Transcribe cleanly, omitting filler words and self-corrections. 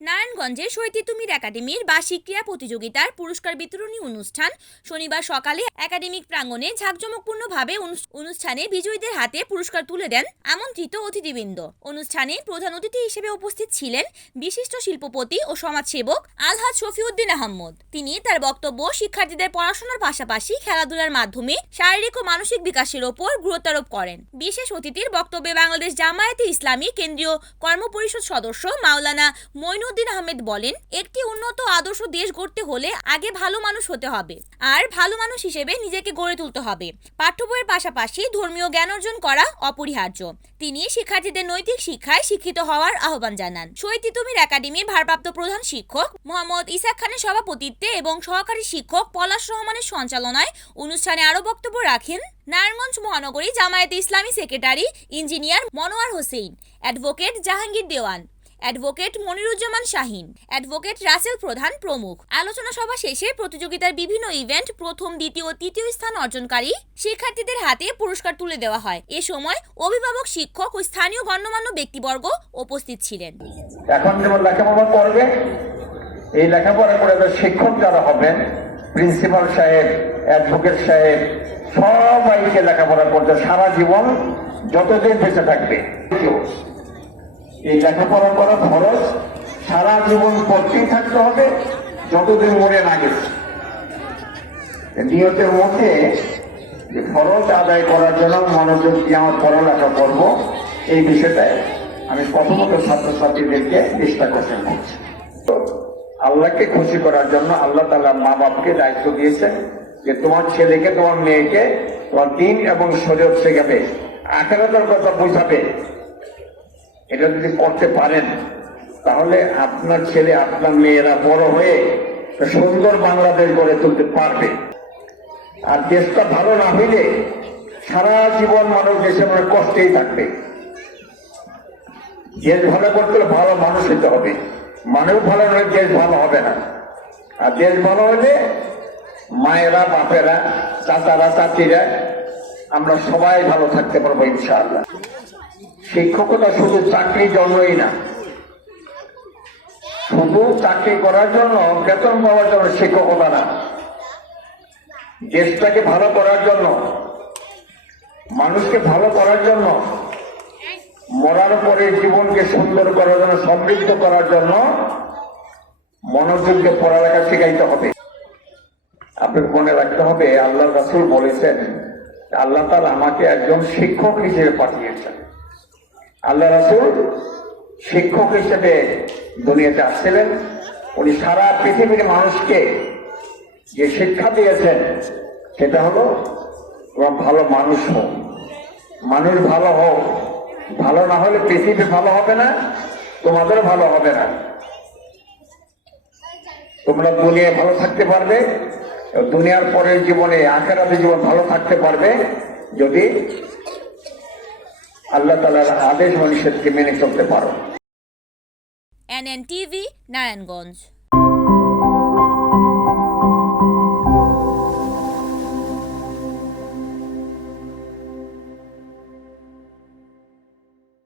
নারায়ণগঞ্জে শহীদ তুমির একাডেমির বার্ষিক ক্রীড়া প্রতিযোগিতার পুরস্কার বিতরণী অনুষ্ঠান শনিবার সকালে একাডেমিক প্রাঙ্গণে ঝাঁকজমকপূর্ণভাবে অনুষ্ঠানে বিজয়ীদের হাতে পুরস্কার তুলে দেন আমন্ত্রিত অতিথিবৃন্দ। অনুষ্ঠানে প্রধান অতিথি হিসেবে উপস্থিত ছিলেন বিশিষ্ট শিল্পপতি ও সমাজসেবক আলহাজ শফিউদ্দিন আহমদ। তিনি তার বক্তব্য শিক্ষার্থীদের পড়াশোনার পাশাপাশি খেলাধুলার মাধ্যমে শারীরিক ও মানসিক বিকাশের ওপর গুরুত্বারোপ করেন। বিশেষ অতিথির বক্তব্যে বাংলাদেশ জামায়াতে ইসলামী কেন্দ্রীয় কর্মপরিষদ সদস্য মাওলানা মঈনুদ্দিন আহমেদ বলেন, একটি উন্নত আদর্শ দেশ গড়তে হলে আগে ভালো মানুষ হতে হবে, আর ভালো মানুষ হিসেবে নিজেকে গড়ে তুলতে হবে। পাঠ্য বইয়ের পাশাপাশি ধর্মীয় জ্ঞান অর্জন করা অপরিহার্য। তিনি শিক্ষার্থীদের নৈতিক শিক্ষায় শিক্ষিত হওয়ার আহ্বান জানান। শহীদ তিতুমীর একাডেমির ভারপ্রাপ্ত প্রধান শিক্ষক মোহাম্মদ ইসাক খানের সভাপতিত্বে এবং সহকারী শিক্ষক পলাশ রহমানের সঞ্চালনায় অনুষ্ঠানে আরও বক্তব্য রাখেন নারায়ণগঞ্জ মহানগরী Jamaate Islami secretary engineer Monowar Hossain, advocate Jahangir Dewan, advocate Moniruzzaman Shahin, advocate Rasel Prodhan প্রমুখ। আলোচনা সভা শেষে প্রতিযোগিতার বিভিন্ন ইভেন্ট প্রথম, দ্বিতীয় ও তৃতীয় স্থান অর্জনকারী শিক্ষার্থীদের হাতে পুরস্কার তুলে দেওয়া হয়। এ সময় অভিভাবক, শিক্ষক ও স্থানীয় গণ্যমান্য ব্যক্তিবর্গ উপস্থিত ছিলেন। এখন যেমন লেখাপড়া করবে, এই লেখাপড়া করে শিক্ষক যারা হবেন, প্রিন্সিপাল সাহেব, অ্যাডভোকেট সাহেব, সবাইকে লেখাপড়া করতে সারা জীবন যতদিন বেঁচে থাকবে। এই লেখাপড়া করা খরচ সারা জীবন করতেই থাকতে হবে, যতদিন মরে না গেছে। নিয়তের মধ্যে খরচ আদায় করার জন্য মনোযোগ দিয়ে আমার পড়ালেখা করবো, এই বিষয়টায় আমি প্রথমত ছাত্রছাত্রীদেরকে চেষ্টা করছেন। আল্লাহকে খুশি করার জন্য আল্লাহ তাআলা মা বাপকে দায়িত্ব দিয়েছেন যে তোমার ছেলেকে, তোমার মেয়েকে তোমার দ্বীন এবং শরীয়ত শেখাবে, আখিরাতের কথা বোঝাবে। এটা যদি করতে পারেন তাহলে আপনার ছেলে, আপনার মেয়েরা বড় হয়ে সুন্দর বাংলাদেশ গড়ে তুলতে পারবে। আর দেশটা ভালো না হইলে সারা জীবন মানুষ দেশে মানে কষ্টেই থাকবে। দেশ ভালো করতে হলে ভালো মানুষ হতে হবে, মানুষ ভালো নয় দেশ ভালো হবে না। আর দেশ ভালো হলে মায়েরা, বাপেরা, চাচারা, চাচিরা, আমরা সবাই ভালো থাকতে পারবো ইনশাআল্লাহ। শিক্ষকতা শুধু চাকরির জন্যই না, শুধু চাকরি করার জন্য, বেতন পাওয়ার জন্য শিক্ষকতা না। দেশটাকে ভালো করার জন্য, মানুষকে ভালো করার জন্য, মরার পরে জীবনকে সুন্দর করার জন্য, সমৃদ্ধ করার জন্য মনোযোগকে পড়ালেখা শেখাইতে হবে। আপনাকে মনে রাখতে হবে, আল্লাহ রাসূল বলেছেন, আল্লাহ তাআলা আমাকে একজন শিক্ষক হিসেবে পাঠিয়েছেন। আল্লাহ রাসূল শিক্ষক হিসেবে দুনিয়াতে আসছিলেন। উনি সারা পৃথিবীর মানুষকে যে শিক্ষা দিয়েছেন সেটা হলো তোমরা ভালো মানুষ হোক, মানুষ ভালো হোক। ভালো না হলে পৃথিবী ভালো হবে না, তোমাদের ভালো হবে না। তোমরা দুনিয়ায় ভালো থাকতে পারবে, দুনিয়ার পরের জীবনে, আখিরাতে জীবন ভালো থাকতে পারবে যদি আল্লাহ তাআলার আদেশ ও নিষেধকে মেনে চলতে পারো। NN TV, Narayanganj.